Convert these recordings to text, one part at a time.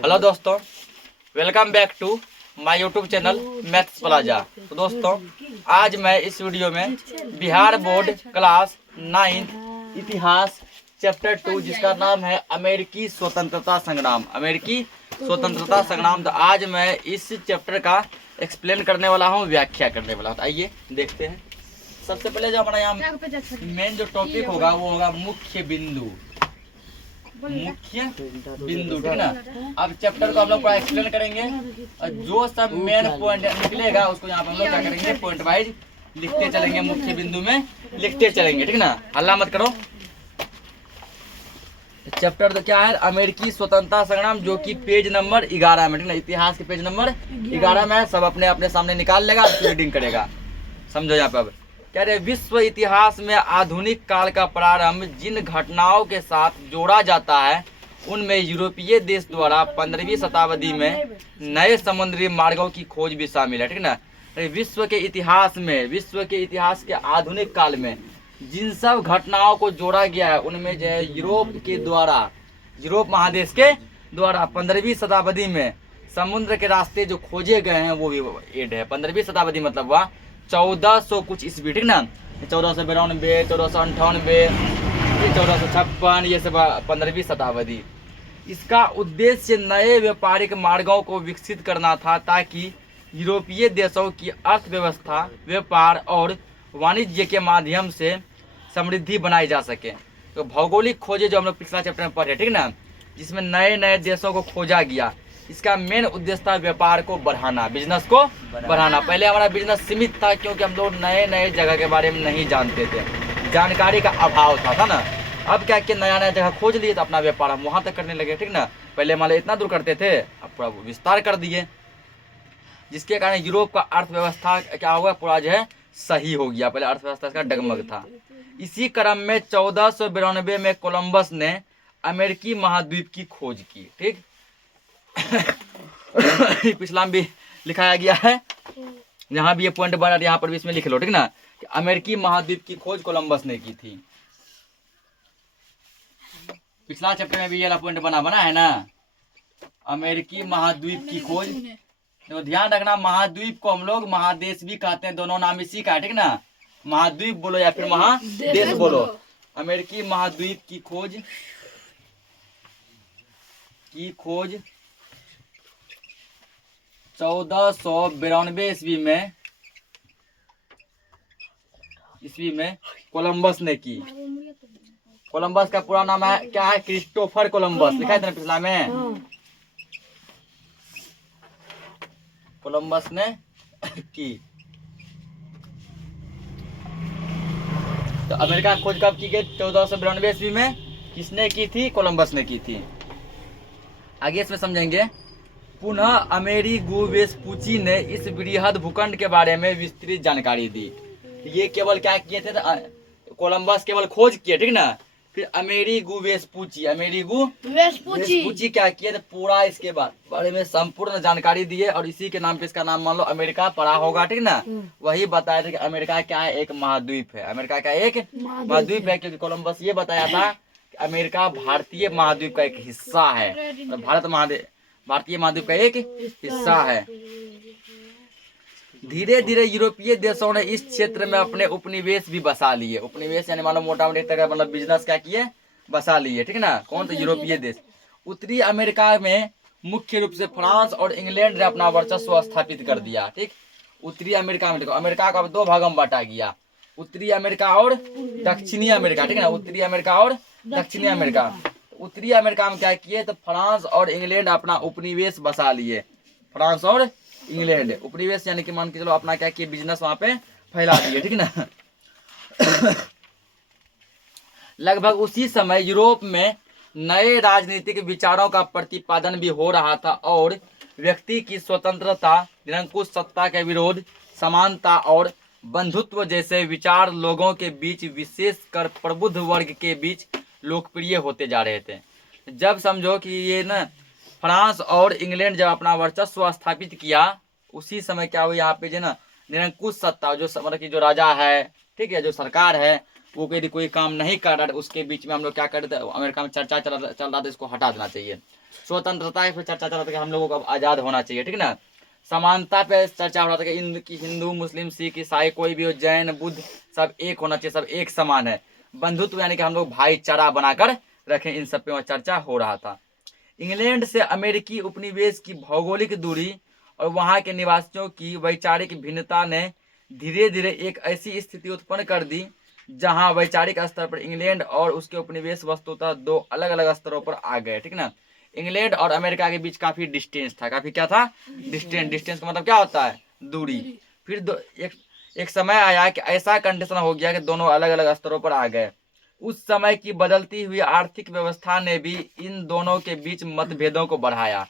Hello दोस्तों, welcome back to my YouTube channel maths plaza. तो दोस्तों, आज मैं इस वीडियो में बिहार बोर्ड क्लास 9 इतिहास चैप्टर 2 जिसका नाम है अमेरिकी स्वतंत्रता संग्राम। अमेरिकी स्वतंत्रता संग्राम। तो आज मैं इस चैप्टर का एक्सप्लेन करने वाला हूँ, व्याख्या करने वाला हूँ। तो आइए देखते हैं। सबसे पहले जो हमारा यहाँ मेन जो टॉपिक होगा वो होगा मुख्य बिंदु। मुख्य बिंदु, ठीक ना। अब चैप्टर को हम लोग एक्सप्लेन करेंगे और जो सब मेन पॉइंट निकलेगा उसको यहाँ पर हम लोग क्या करेंगे, पॉइंट वाइज लिखते चलेंगे, मुख्य बिंदु में लिखते चलेंगे, ठीक ना। हल्ला मत करो। चैप्टर तो क्या है, अमेरिकी स्वतंत्रता संग्राम, जो कि पेज नंबर 11 में, ठीक ना। इतिहास के पेज नंबर 11 में सब अपने अपने सामने निकाल लेगा, रीडिंग करेगा। समझो यहाँ पे। अब कह रहे विश्व इतिहास में आधुनिक काल का प्रारंभ जिन घटनाओं के साथ जोड़ा जाता है उनमें यूरोपीय देश द्वारा 15वीं शताब्दी में नए समुद्री मार्गों की खोज भी शामिल है, ठीक ना। विश्व के इतिहास के आधुनिक काल में जिन सब घटनाओं को जोड़ा गया है उनमें जो है यूरोप महादेश के द्वारा 15वीं शताब्दी में समुद्र के रास्ते जो खोजे गए हैं वो भी एड है। 15वीं शताब्दी मतलब वह 1400 कुछ ईस्वी, ठीक ना। 1492, 1498, 1456, ये सब 15वीं शताब्दी। इसका उद्देश्य नए व्यापारिक मार्गों को विकसित करना था ताकि यूरोपीय देशों की अर्थव्यवस्था, व्यापार और वाणिज्य के माध्यम से समृद्धि बनाई जा सके। तो भौगोलिक खोजे जो हम लोग पिछला चैप्टर में पढ़े, ठीक ना, जिसमें नए नए देशों को खोजा गया। इसका मेन उद्देश्य था व्यापार को बढ़ाना, बिजनेस को बढ़ाना। पहले हमारा बिजनेस सीमित था क्योंकि हम लोग नए नए जगह के बारे में नहीं जानते थे, जानकारी का अभाव था ना। अब क्या कि नया नया जगह खोज लिए तो अपना व्यापार हम वहाँ तक करने लगे, ठीक ना। पहले मान लो इतना दूर करते थे, अब पूरा विस्तार कर दिए, जिसके कारण यूरोप का अर्थव्यवस्था क्या हुआ, पूरा जो है सही हो गया। पहले अर्थव्यवस्था इसका डगमग था। इसी क्रम में 1492 में कोलंबस ने अमेरिकी महाद्वीप की खोज की, ठीक। पिछला में भी लिखाया गया है, यहाँ भी ये पॉइंट बना, यहाँ पर भी इसमें लिख लो, ठीक ना, कि अमेरिकी महाद्वीप की खोज कोलंबस ने की थी। पिछला चैप्टर में भी ये पॉइंट बना है ना, अमेरिकी महाद्वीप की खोज। तो ध्यान रखना, महाद्वीप को हम लोग महादेश भी कहते हैं, दोनों नाम इसी का है, ठीक ना। महाद्वीप बोलो या फिर महादेश बोलो। अमेरिकी महाद्वीप की खोज 1492 ईस्वी में कोलंबस ने की। कोलंबस का पूरा नाम है क्या है, क्रिस्टोफर कोलंबस, लिखा है ना पिछला में। कोलंबस ने की। तो अमेरिका की खोज कब की गई, 1492 ईस्वी में। किसने की थी, कोलंबस ने की थी। आगे इसमें समझेंगे। पुनः अमेरिगो वेस्पुची ने इस बृहद भूखंड के बारे में विस्तृत जानकारी दी। ये केवल क्या किए थे, कोलंबस केवल खोज किए, ठीक ना। फिर अमेरिगो वेस्पुची क्या किए थे, पूरा इसके बारे में संपूर्ण जानकारी दिए और इसी के नाम पे इसका नाम मान लो अमेरिका पड़ा होगा, ठीक ना। वही बताया था कि अमेरिका क्या है, एक महाद्वीप है। अमेरिका का एक महाद्वीप है, क्योंकि कोलंबस ये बताया था कि अमेरिका भारतीय महाद्वीप का एक हिस्सा है, तो भारतीय महाद्वीप का एक हिस्सा है। धीरे धीरे यूरोपीय देशों ने इस क्षेत्र में अपने उपनिवेश भी बसा लिए। उपनिवेश यानी मानो मोटा मोटी तरह मतलब बिजनेस क्या किए, बसा लिए, ठीक ना। कौन सा, यूरोपीय देश। उत्तरी अमेरिका में मुख्य रूप से फ्रांस और इंग्लैंड ने अपना वर्चस्व स्थापित कर दिया, ठीक। उत्तरी अमेरिका में देखो, अमेरिका का 2 भागों में बांटा गया, उत्तरी अमेरिका और दक्षिणी अमेरिका, ठीक है ना। उत्तरी अमेरिका और दक्षिणी अमेरिका। उत्तरी अमेरिका में क्या किए, तो फ्रांस और इंग्लैंड अपना उपनिवेश बसा लिए। फ्रांस और इंग्लैंड उपनिवेश यानी कि मान के चलो अपना क्या किए, बिजनेस वहां पे फैला दिए, ठीक ना। लगभग उसी समय यूरोप में नए राजनीतिक विचारों का प्रतिपादन भी हो रहा था और व्यक्ति की स्वतंत्रता, निरंकुश सत्ता के विरोध, समानता और बंधुत्व जैसे विचार लोगों के बीच, विशेषकर प्रबुद्ध वर्ग के बीच लोकप्रिय होते जा रहे थे। जब समझो कि ये ना फ्रांस और इंग्लैंड जब अपना वर्चस्व स्थापित किया, उसी समय क्या हुआ, यहाँ पे जो ना निरंकुश सत्ता, जो मतलब कि जो राजा है, ठीक है, जो सरकार है वो यदि कोई काम नहीं कर रहा है उसके बीच में हम लोग क्या करते हैं, अमेरिका में चर्चा चल रहा था, इसको हटा देना चाहिए। स्वतंत्रता पे चर्चा चल रहा था कि हम लोगों को अब आज़ाद होना चाहिए, ठीक ना। समानता पे चर्चा हो रहा था कि हिंदू मुस्लिम सिख ईसाई कोई भी हो, जैन बुद्ध, सब एक होना चाहिए, सब एक समान है। बंधुत्व यानी कि हम लोग भाईचारा बनाकर रखें, इन सब पे चर्चा हो रहा था। इंग्लैंड से अमेरिकी उपनिवेश की भौगोलिक दूरी और वहां के निवासियों की वैचारिक भिन्नता ने धीरे धीरे एक ऐसी स्थिति उत्पन्न कर दी जहां वैचारिक स्तर पर इंग्लैंड और उसके उपनिवेश वस्तुतः दो अलग अलग स्तरों पर आ गए, ठीक ना। इंग्लैंड और अमेरिका के बीच काफी डिस्टेंस था, काफी क्या था, डिस्टेंस। डिस्टेंस का मतलब क्या होता है, दूरी। फिर एक समय आया कि ऐसा कंडीशन हो गया कि दोनों अलग अलग स्तरों पर आ गए। उस समय की बदलती हुई आर्थिक व्यवस्था ने भी इन दोनों के बीच मतभेदों को बढ़ाया।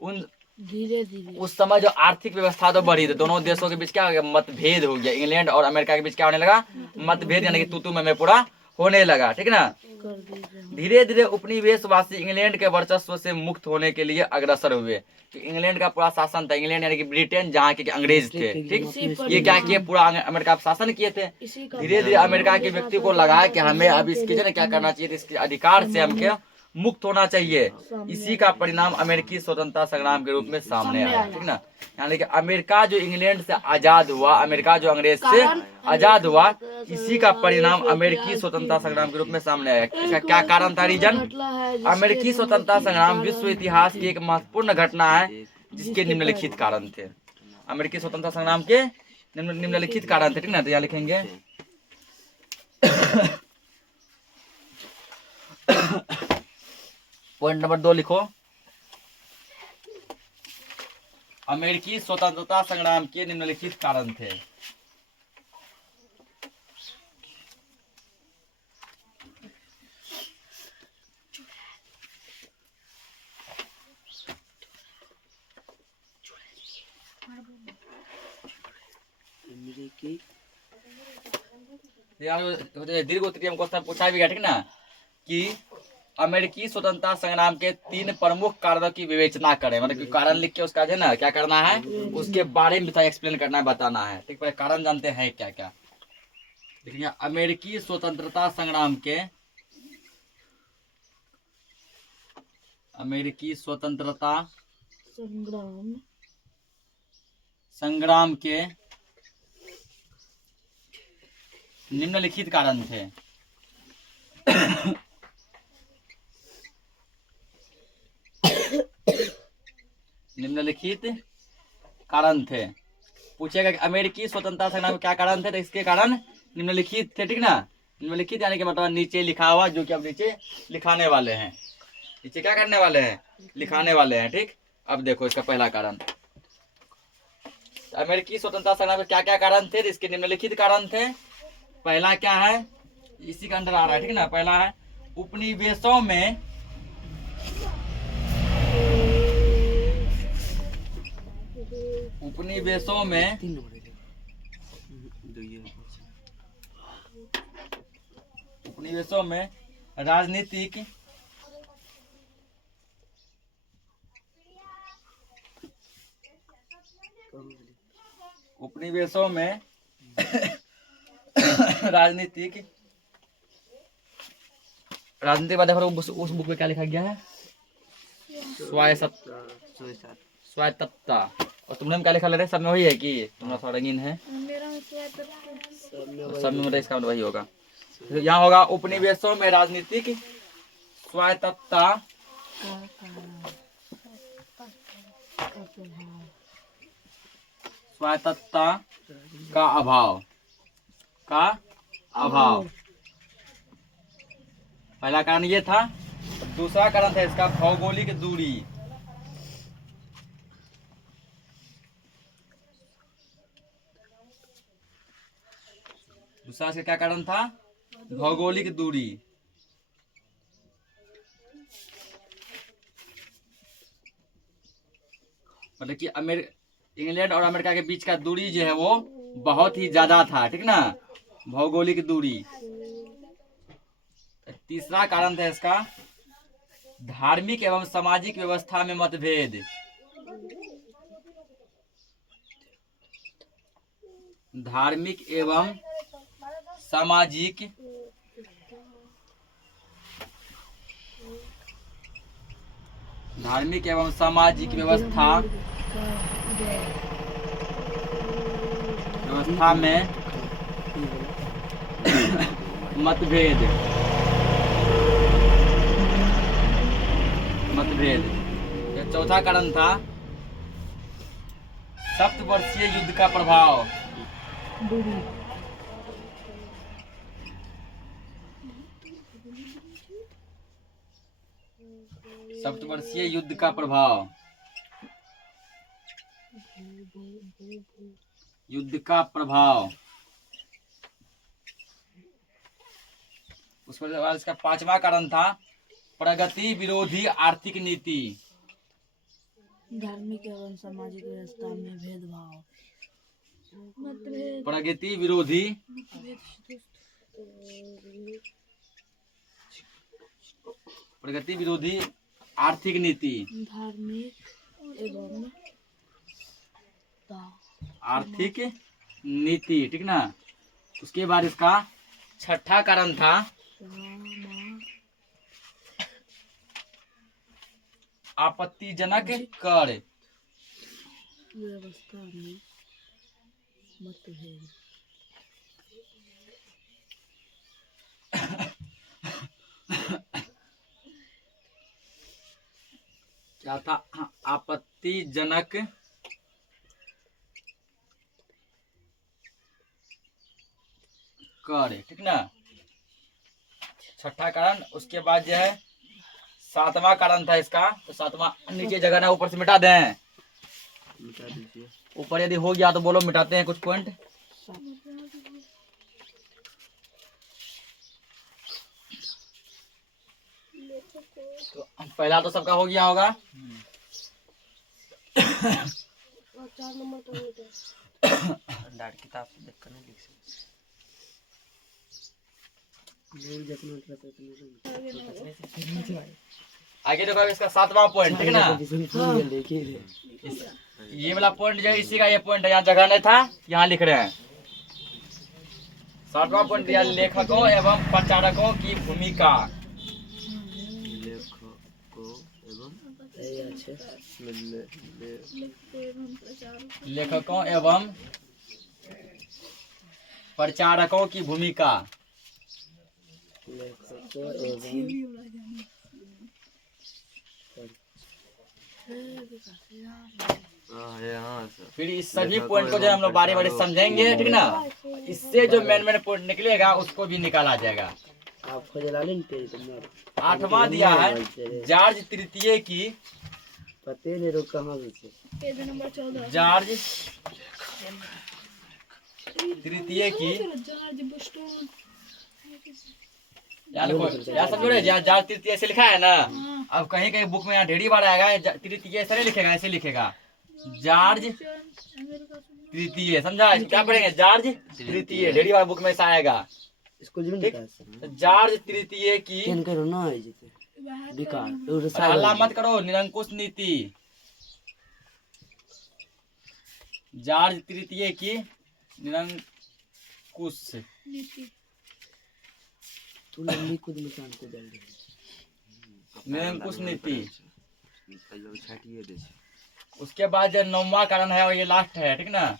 उन धीरे धीरे उस समय जो आर्थिक व्यवस्था तो बढ़ी थी, दोनों देशों के बीच क्या हो गया, मतभेद हो गया। इंग्लैंड और अमेरिका के बीच क्या होने लगा, मतभेद, यानी कि तू में पूरा होने लगा, ठीक ना। कर दीजिए। धीरे धीरे उपनिवेशवासी इंग्लैंड के वर्चस्व से मुक्त होने के लिए अग्रसर हुए। कि इंग्लैंड का पूरा शासन था, इंग्लैंड यानी कि ब्रिटेन, जहाँ के अंग्रेज थे, ठीक। ये क्या किए, पूरा अमेरिका पर शासन किए थे। धीरे धीरे अमेरिका के व्यक्ति को लगा कि हमें अब इसके जो क्या करना चाहिए, इसके अधिकार से हमके मुक्त होना चाहिए। इसी का परिणाम अमेरिकी स्वतंत्रता संग्राम के रूप में सामने आया, ठीक ना। यानी कि अमेरिका जो इंग्लैंड से आजाद हुआ, अमेरिका जो अंग्रेज से आजाद हुआ, इसी का परिणाम अमेरिकी स्वतंत्रता संग्राम के रूप में सामने आया। इसका क्या कारण था, रीजन? अमेरिकी स्वतंत्रता संग्राम विश्व इतिहास की एक महत्वपूर्ण घटना है जिसके निम्नलिखित कारण थे। अमेरिकी स्वतंत्रता संग्राम के निम्नलिखित कारण थे, ठीक ना। तो यहाँ लिखेंगे पॉइंट नंबर 2 लिखो, अमेरिकी स्वतंत्रता संग्राम के निम्नलिखित कारण थे। दीर्घ उत्तरीय हमको सब पूछा भी गया, ठीक ना, कि अमेरिकी स्वतंत्रता संग्राम के 3 प्रमुख कारणों की विवेचना करें। मतलब कि कारण लिख के उसका जो है ना क्या करना है, उसके बारे में एक्सप्लेन करना है, बताना है, ठीक है। कारण जानते हैं क्या क्या, देखिए अमेरिकी स्वतंत्रता संग्राम के, अमेरिकी स्वतंत्रता संग्राम के निम्नलिखित कारण थे। निम्नलिखित कारण थे। पूछेगा कि अमेरिकी स्वतंत्रता संग्राम के क्या कारण थे, तो इसके कारण निम्नलिखित थे, ठीक ना। निम्नलिखित यानी कि मतलब नीचे लिखा हुआ, जो कि अब नीचे लिखाने वाले हैं। नीचे क्या करने वाले हैं, लिखाने वाले हैं, ठीक। अब देखो इसका पहला कारण, अमेरिकी स्वतंत्रता संग्राम के क्या क्या कारण थे, इसके निम्नलिखित कारण थे। पहला क्या है, इसी के अंदर आ रहा है, ठीक ना। पहला है उपनिवेशों में राजनीतिक राजनीतिक बाद उस बुक में क्या लिखा गया है, स्वायत्तता। और तुमने क्या लिखा ले रहे, सब में वही है कि तुम्हारा थोड़ा रंगीन है, सब में मतलब इसका मतलब वही होगा। यहाँ होगा उपनिवेशों में राजनीतिक स्वायत्तता का अभाव, पहला कारण ये था। दूसरा कारण था इसका भौगोलिक दूरी। दूसरा इसका क्या कारण था, भौगोलिक दूरी। मतलब कि इंग्लैंड और अमेरिका के बीच का दूरी जो है वो बहुत ही ज्यादा था, ठीक ना, भौगोलिक दूरी। तीसरा कारण था इसका धार्मिक एवं सामाजिक व्यवस्था में मतभेद। धार्मिक एवं सामाजिक धार्मिक एवं सामाजिक व्यवस्था में मतभेद ये चौथा कारण था। सप्तवर्षीय युद्ध का प्रभाव। सप्तवर्षीय युद्ध का प्रभाव। युद्ध का प्रभाव। उसके बाद इसका पांचवा कारण था प्रगति विरोधी आर्थिक नीति। धार्मिक एवं सामाजिक व्यवस्था में भेदभाव। प्रगति विरोधी आर्थिक नीति। धार्मिक एवं आर्थिक नीति, ठीक ना। उसके बाद इसका छठा कारण था आपत्तिजनक कर। व्यवस्था में मतभेद। क्या था? आपत्तिजनक कर, ठीक ना। छठा कारण। उसके बाद जो है सातवां कारण था इसका, तो सातवां नीचे जगह ना ऊपर से मिटा दें। ऊपर यदि हो गया तो बोलो, मिटाते हैं कुछ पॉइंट। तो पहला तो सबका हो गया होगा। 4 नंबर तो किताब से देखकर नहीं लिख सकते। आगे देखो इसका सातवां पॉइंट, ठीक ना। ये वाला पॉइंट जो है इसी का ये पॉइंट है, यहाँ जगह नहीं था, यहाँ लिख रहे हैं। सातवां पॉइंट दिया लेखकों एवं प्रचारकों की भूमिका। लेखकों एवं प्रचारकों की भूमिका। फिर इस सभी पॉइंट को जो हम लोग बारी बारी समझेंगे, ठीक ना। इससे जो मेन पॉइंट निकलेगा उसको भी निकाला जाएगा। आठवां दिया है जॉर्ज तृतीय की। पते नहीं रुक कहाँ से। जॉर्ज तृतीय की। यार सब जोड़े जॉर्ज तृतीय ऐसे लिखा है ना। अब कहीं कहीं बुक में यहाँ ढेरी बार आएगा तृतीय, ऐसे नहीं लिखेगा, ऐसे लिखेगा जॉर्ज तृतीय। समझा? क्या पढ़ेंगे? जॉर्ज तृतीय। ढेरी बार बुक में ऐसा आएगा। जॉर्ज तृतीय की। हल्ला मत करो। निरंकुश नीति। जॉर्ज तृतीय की निरंकुश नीति। निरंकुश नीति। उसके बाद जो 9वां कारण है ये लास्ट है, ठीक ना।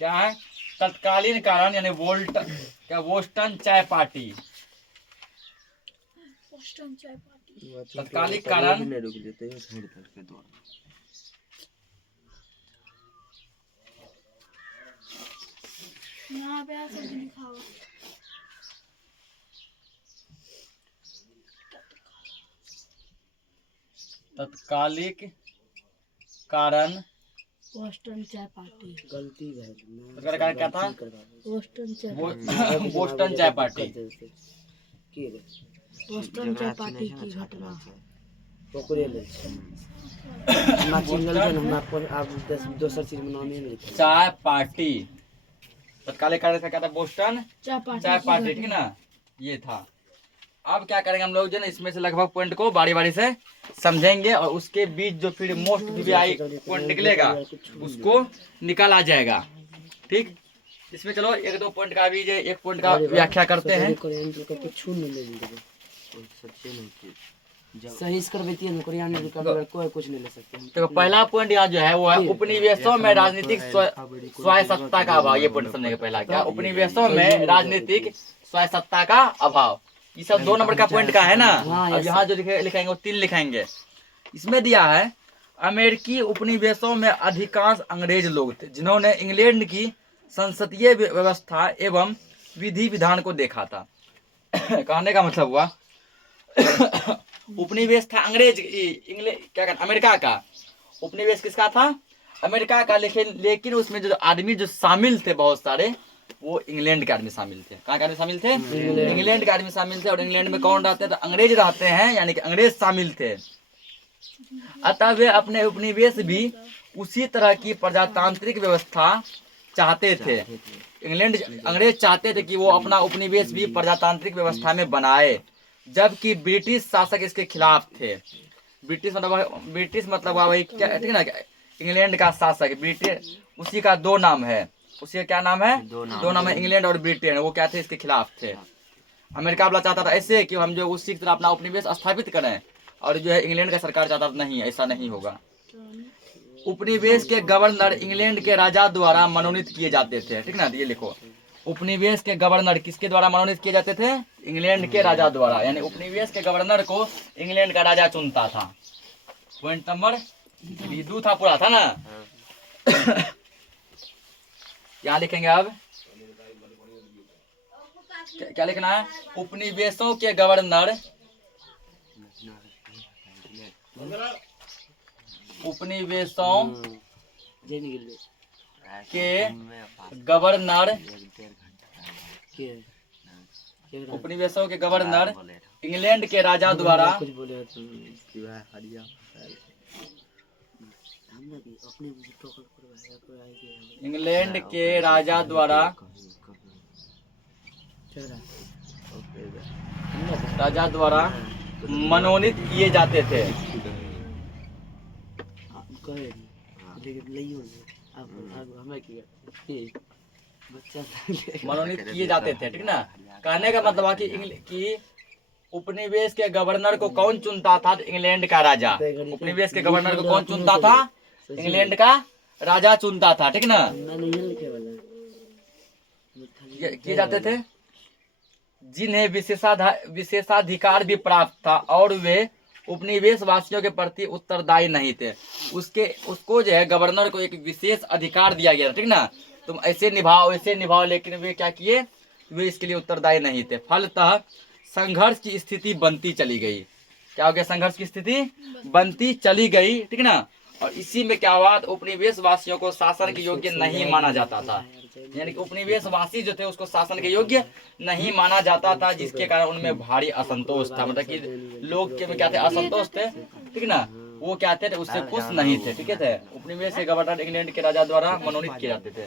क्या है? तत्कालीन कारण, यानी बोस्टन चाय पार्टी। तत्कालिक कारण। यहाँ पे ऐसे लिखा हुआ। तत्कालिक कारण बोस्टन चाय पार्टी। गलती है। क्या था? बोस्टन चाय बोस्टन चाय पार्टी। बोस्टन चाय पार्टी की घटना। चाय पार्टी। तत्कालिक कारण का क्या था? बोस्टन चाय पार्टी, ठीक ना। ये था। अब क्या करेंगे हम लोग जो ना, इसमें से लगभग पॉइंट को बारी बारी से समझेंगे और उसके बीच जो फिर मोस्ट वीवीआई पॉइंट निकलेगा उसको निकाला जाएगा, ठीक। इसमें चलो एक दो पॉइंट का भी एक पॉइंट का व्याख्या करते हैं। सही कर देती है नौकरी आने की कभी कोई कुछ नहीं ले सकते। तो पहला पॉइंट यहाँ जो है वो है उपनिवेशों में राजनीतिक स्वायत्तता का अभाव। ये पॉइंट समझने का पहला क्या, उपनिवेशों में राजनीतिक स्वायत्तता का अभाव। ये सब 2 नंबर का पॉइंट का है ना। अब यहाँ जो लिखेंगे वो 3 लिखेंगे। इसमें दिया है अमेरिकी उपनिवेशों में अधिकांश अंग्रेज लोग थे जिन्होंने इंग्लैंड की संसदीय व्यवस्था एवं विधि विधान को देखा था। कहने का मतलब हुआ उपनिवेश था अंग्रेज क्या कहते अमेरिका का। उपनिवेश किसका था, अमेरिका का। लेकिन उसमें जो आदमी जो शामिल थे बहुत सारे वो इंग्लैंड के आदमी शामिल थे। कहाँ के आदमी शामिल थे, इंग्लैंड के आदमी शामिल थे। और इंग्लैंड में कौन रहते थे, तो अंग्रेज रहते हैं, यानी कि अंग्रेज शामिल थे। अतः वे अपने उपनिवेश भी उसी तरह की प्रजातांत्रिक व्यवस्था चाहते थे। अंग्रेज चाहते थे कि वो अपना उपनिवेश भी प्रजातांत्रिक व्यवस्था में बनाए, जबकि ब्रिटिश शासक इसके खिलाफ थे। ब्रिटिश मतलब वही क्या, ठीक ना, इंग्लैंड का शासक ब्रिटिश, उसी का 2 नाम है। उसी का क्या नाम है, 2 नाम है, इंग्लैंड और ब्रिटेन। वो क्या थे, इसके खिलाफ थे। अमेरिका वाला चाहता था ऐसे कि हम जो उसी की तरह अपना उपनिवेश स्थापित करें, और जो है इंग्लैंड का सरकार चाहता था नहीं, ऐसा नहीं होगा। उपनिवेश के गवर्नर इंग्लैंड के राजा द्वारा मनोनीत किए जाते थे, ठीक ना। ये लिखो, उपनिवेश के गवर्नर किसके द्वारा मनोनीत किए जाते थे, इंग्लैंड के राजा द्वारा। यानी उपनिवेश के गवर्नर को इंग्लैंड का राजा चुनता था। पॉइंट नंबर 2 था, पूरा था ना। क्या लिखेंगे अब, क्या लिखना है, उपनिवेशों के गवर्नर के गवर्नर इंग्लैंड के राजा द्वारा मनोनीत किए जाते थे। मनोनीत किए जाते थे, ठीक ना। कहने का मतलब है कि उपनिवेश के गवर्नर को कौन चुनता था, इंग्लैंड का राजा। उपनिवेश के गवर्नर को कौन चुनता था, इंग्लैंड का राजा चुनता था, ठीक ना। किए जाते थे, जिन्हें विशेषाधिकार भी प्राप्त था और वे उपनिवेश वासियों के प्रति उत्तरदायी नहीं थे। उसको जो है गवर्नर को एक विशेष अधिकार दिया गया था, ठीक ना। तुम ऐसे निभाओ वैसे निभाओ, लेकिन वे क्या किए, वे इसके लिए उत्तरदायी नहीं थे। फलतः संघर्ष की स्थिति बनती चली गई। क्या हो गया, संघर्ष की स्थिति बनती चली गई, ठीक ना। और इसी में क्या हुआ, उपनिवेश वासियों को शासन के योग्य नहीं माना जाता था। यानी कि उपनिवेश वासी जो थे उसको शासन के योग्य नहीं माना जाता था, जिसके कारण उनमें भारी असंतोष था। मतलब कि लोग के में क्या थे, असंतोष थे, ठीक ना। वो क्या थे, उससे खुश नहीं थे, ठीक है। उपनिवेश के गवर्नर इंग्लैंड के राजा द्वारा मनोनीत किए जाते थे,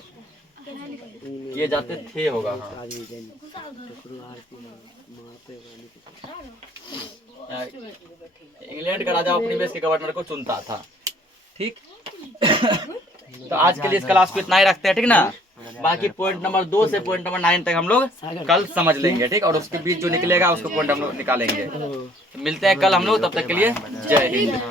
होगा। हाँ, इंग्लैंड का राजा उपनिवेश के गवर्नर को चुनता था, ठीक। तो आज के लिए इस क्लास को इतना ही रखते हैं, ठीक ना। बाकी पॉइंट नंबर 2 से पॉइंट नंबर 9 तक हम लोग कल समझ लेंगे, ठीक। और उसके बीच जो निकलेगा उसको पॉइंट हम लोग निकालेंगे। तो मिलते हैं कल हम लोग, तब तक के लिए जय हिंद।